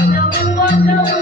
no, no, no.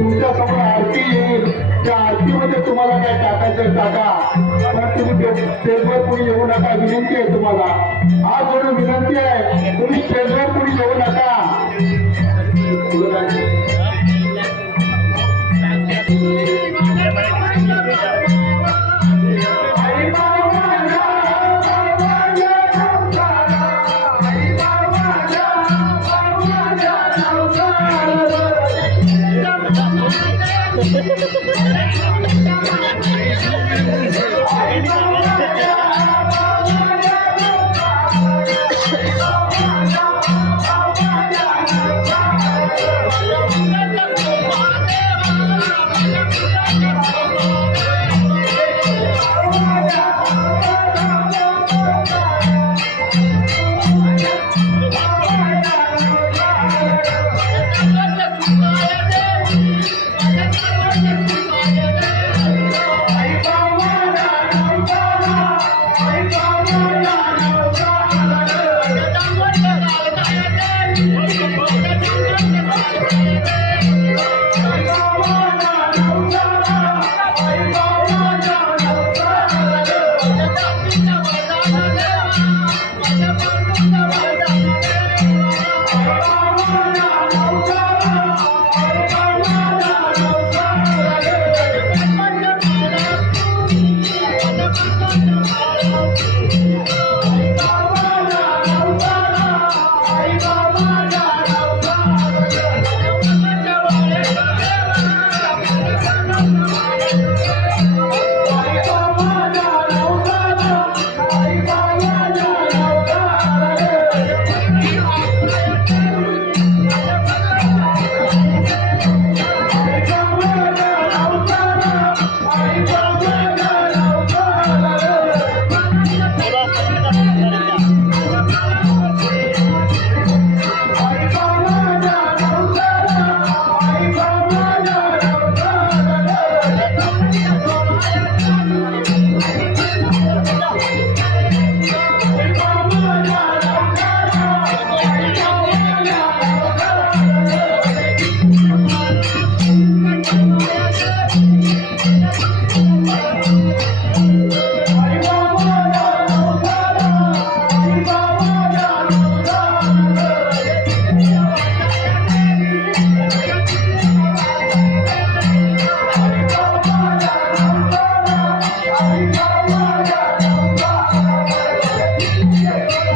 तुमच्यासमोर आरती येईल. त्या आरतीमध्ये तुम्हाला काय टाकायचं टाका. पण तुम्ही स्टेजवर कुणी येऊ नका. विनंती आहे तुम्हाला. आज म्हणून विनंती आहे तुम्ही स्टेजवर कुणी येऊ नका. Oh, God, oh, God, oh, God, oh, Yeah.